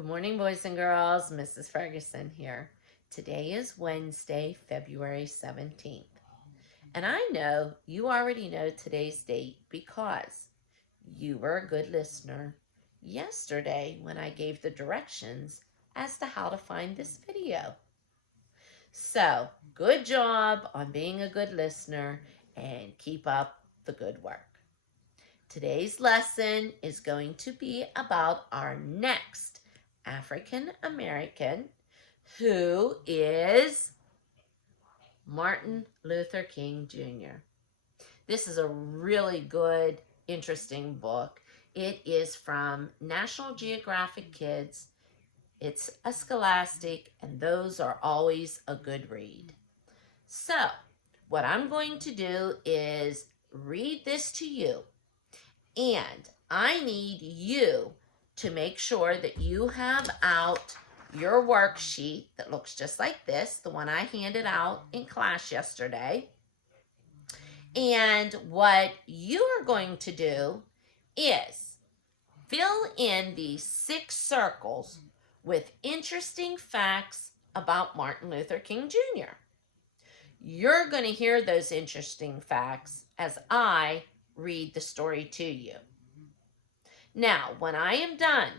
Good morning, boys and girls. Mrs. Ferguson here. Today is Wednesday, February 17th. And I know you already know today's date because you were a good listener yesterday when I gave the directions as to how to find this video. So, good job on being a good listener and keep up the good work. Today's lesson is going to be about our next African American, who is Martin Luther King Jr. This is a really good, interesting book. It is from National Geographic Kids. It's a scholastic, and those are always a good read. So, what I'm going to do is read this to you, and I need you to make sure that you have out your worksheet that looks just like this, the one I handed out in class yesterday. And what you are going to do is fill in these 6 circles with interesting facts about Martin Luther King Jr. You're going to hear those interesting facts as I read the story to you. Now, when I am done,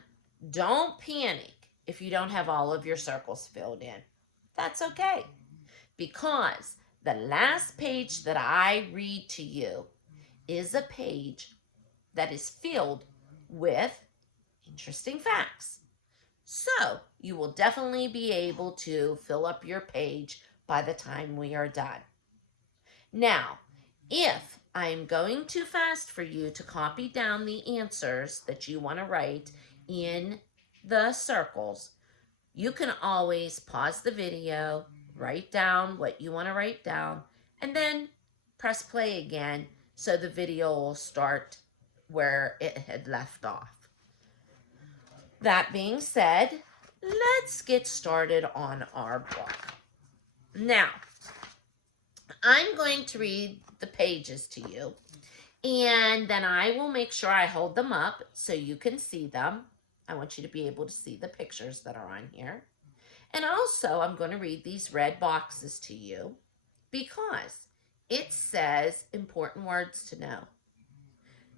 don't panic if you don't have all of your circles filled in. That's okay, because the last page that I read to you is a page that is filled with interesting facts. So, you will definitely be able to fill up your page by the time we are done. Now, if I'm going too fast for you to copy down the answers that you want to write in the circles, you can always pause the video, write down what you want to write down, and then press play again so the video will start where it had left off. That being said, let's get started on our book. Now, I'm going to read the pages to you, and then I will make sure I hold them up so you can see them. I want you to be able to see the pictures that are on here. And also, I'm going to read these red boxes to you because it says important words to know.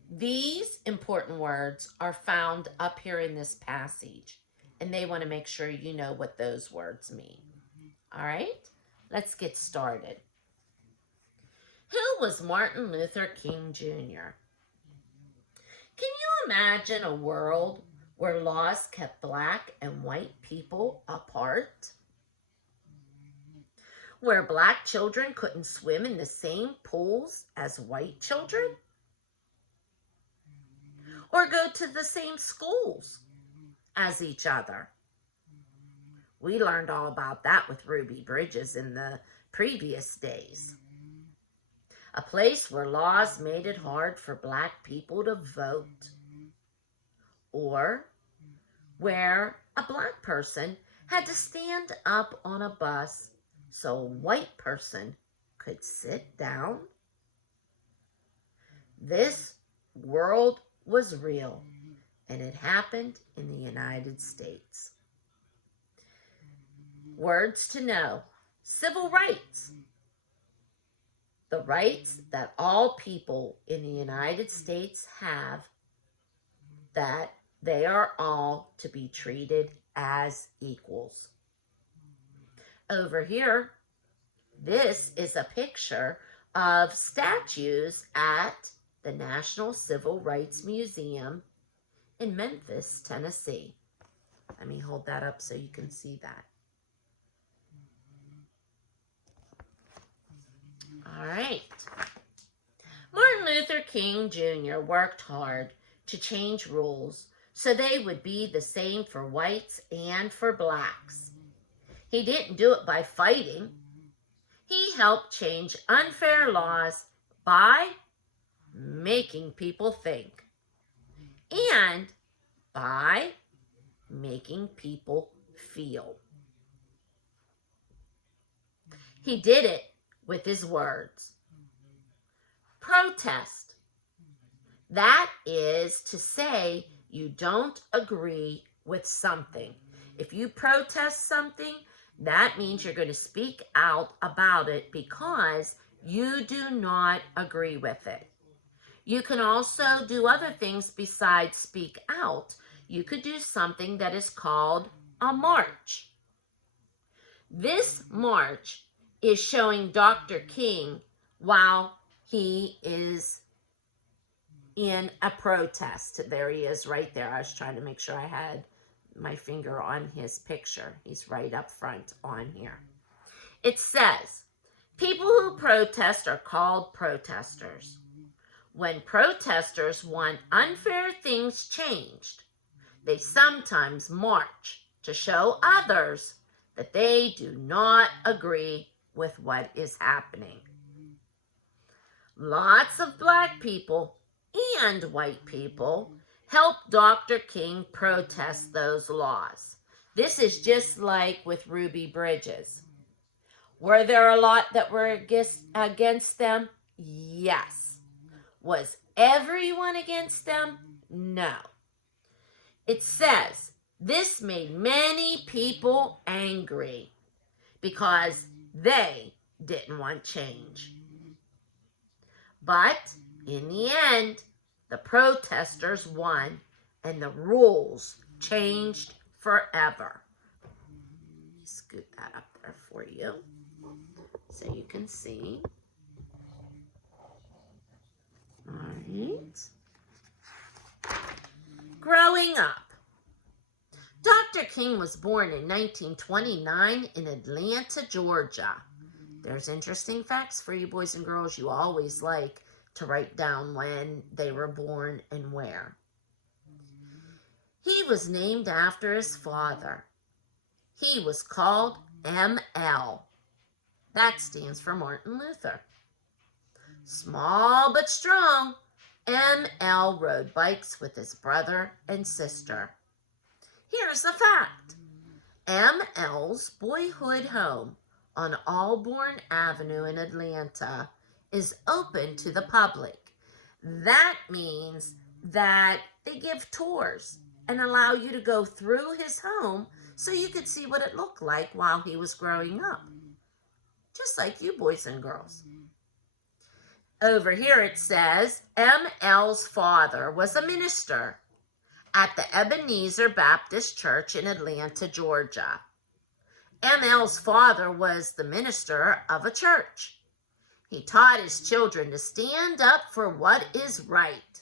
These important words are found up here in this passage, and they want to make sure you know what those words mean. All right, let's get started. Who was Martin Luther King Jr.? Can you imagine a world where laws kept black and white people apart? Where black children couldn't swim in the same pools as white children? Or go to the same schools as each other? We learned all about that with Ruby Bridges in the previous days. A place where laws made it hard for black people to vote. Or where a black person had to stand up on a bus so a white person could sit down. This world was real, and it happened in the United States. Words to know: civil rights. The rights that all people in the United States have, that they are all to be treated as equals. Over here, this is a picture of statues at the National Civil Rights Museum in Memphis, Tennessee. Let me hold that up so you can see that. All right. Martin Luther King Jr. worked hard to change rules so they would be the same for whites and for blacks. He didn't do it by fighting. He helped change unfair laws by making people think and by making people feel. He did it with his words. Protest. That is to say you don't agree with something. If you protest something, that means you're going to speak out about it because you do not agree with it. You can also do other things besides speak out. You could do something that is called a march. This march is showing Dr. King while he is in a protest. There he is right there. I was trying to make sure I had my finger on his picture. He's right up front on here. It says, people who protest are called protesters. When protesters want unfair things changed, they sometimes march to show others that they do not agree with what is happening. Lots of black people and white people helped Dr. King protest those laws. This is just like with Ruby Bridges. Were there a lot that were against them? Yes. Was everyone against them? No. It says, this made many people angry because they didn't want change. But in the end, the protesters won and the rules changed forever. Scoot that up there for you so you can see. All right. Growing up. Dr. King was born in 1929 in Atlanta, Georgia. There's interesting facts for you boys and girls. You always like to write down when they were born and where. He was named after his father. He was called ML. That stands for Martin Luther. Small but strong, ML rode bikes with his brother and sister. Here's the fact. ML's boyhood home on Auburn Avenue in Atlanta is open to the public. That means that they give tours and allow you to go through his home so you could see what it looked like while he was growing up. Just like you boys and girls. Over here it says, ML's father was a minister at the Ebenezer Baptist Church in Atlanta, Georgia. ML's father was the minister of a church. He taught his children to stand up for what is right.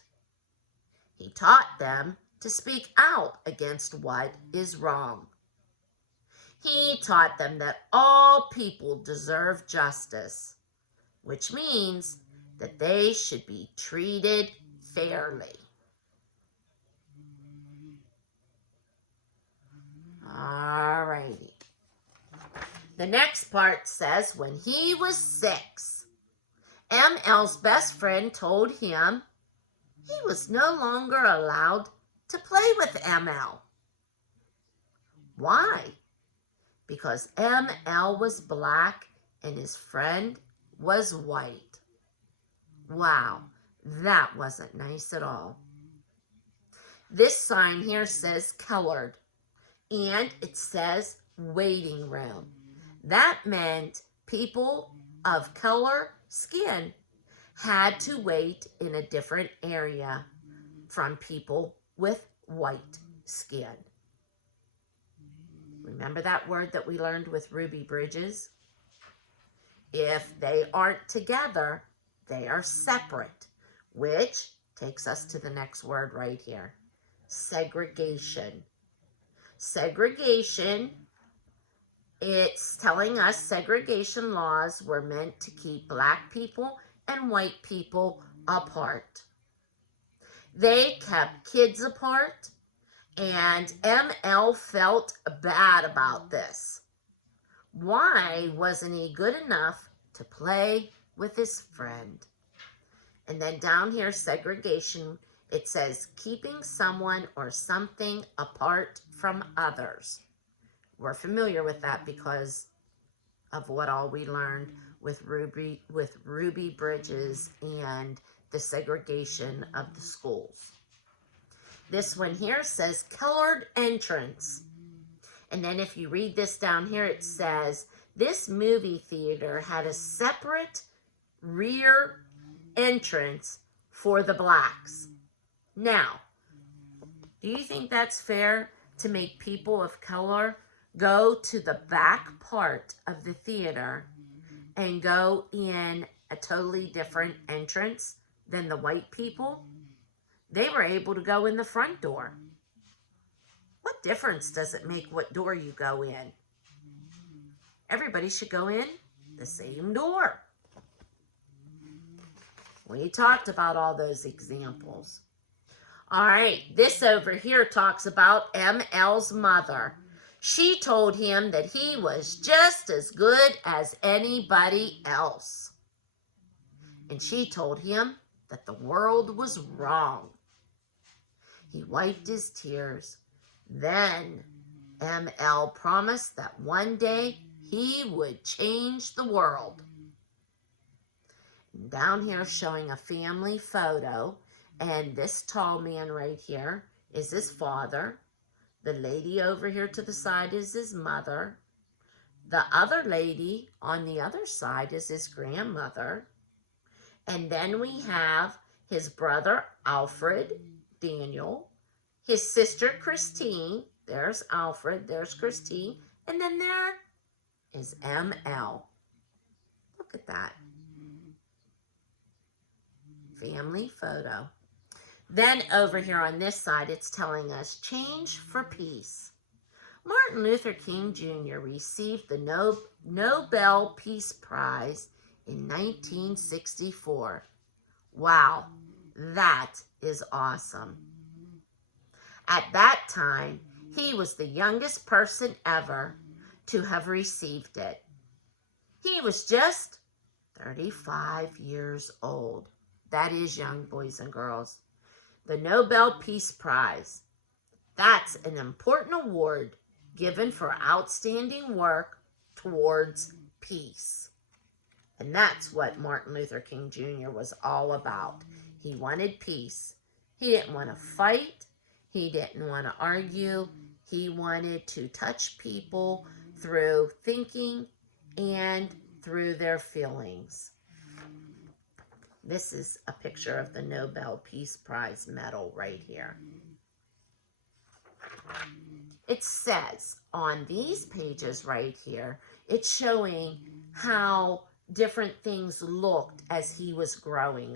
He taught them to speak out against what is wrong. He taught them that all people deserve justice, which means that they should be treated fairly. All righty. The next part says, when he was 6, ML's best friend told him he was no longer allowed to play with ML. Why? Because ML was black and his friend was white. Wow, that wasn't nice at all. This sign here says colored, and it says waiting room. That meant people of color skin had to wait in a different area from people with white skin. Remember that word that we learned with Ruby Bridges? If they aren't together, they are separate, which takes us to the next word right here, segregation. Segregation, it's telling us segregation laws were meant to keep black people and white people apart. They kept kids apart, and ML felt bad about this. Why wasn't he good enough to play with his friend? And then down here, segregation, it says keeping someone or something apart from others. We're familiar with that because of what all we learned with Ruby Bridges and the segregation of the schools. This one here says colored entrance. And then if you read this down here, it says, this movie theater had a separate rear entrance for the blacks. Now, do you think that's fair to make people of color go to the back part of the theater and go in a totally different entrance than the white people? They were able to go in the front door. What difference does it make what door you go in? Everybody should go in the same door. We talked about all those examples. All right, this over here talks about ML's mother. She told him that he was just as good as anybody else. And she told him that the world was wrong. He wiped his tears. Then ML promised that one day he would change the world. Down here showing a family photo, and this tall man right here is his father. The lady over here to the side is his mother. The other lady on the other side is his grandmother. And then we have his brother Alfred, Daniel, his sister Christine, there's Alfred, there's Christine, and then there is ML. Look at that. Family photo. Then over here on this side, it's telling us change for peace. Martin Luther King Jr. received the Nobel Peace Prize in 1964. Wow, that is awesome. At that time, he was the youngest person ever to have received it. He was just 35 years old. That is young, boys and girls. The Nobel Peace Prize. That's an important award given for outstanding work towards peace. And that's what Martin Luther King Jr. was all about. He wanted peace. He didn't want to fight. He didn't want to argue. He wanted to touch people through thinking and through their feelings. This is a picture of the Nobel Peace Prize medal right here. It says on these pages right here, it's showing how different things looked as he was growing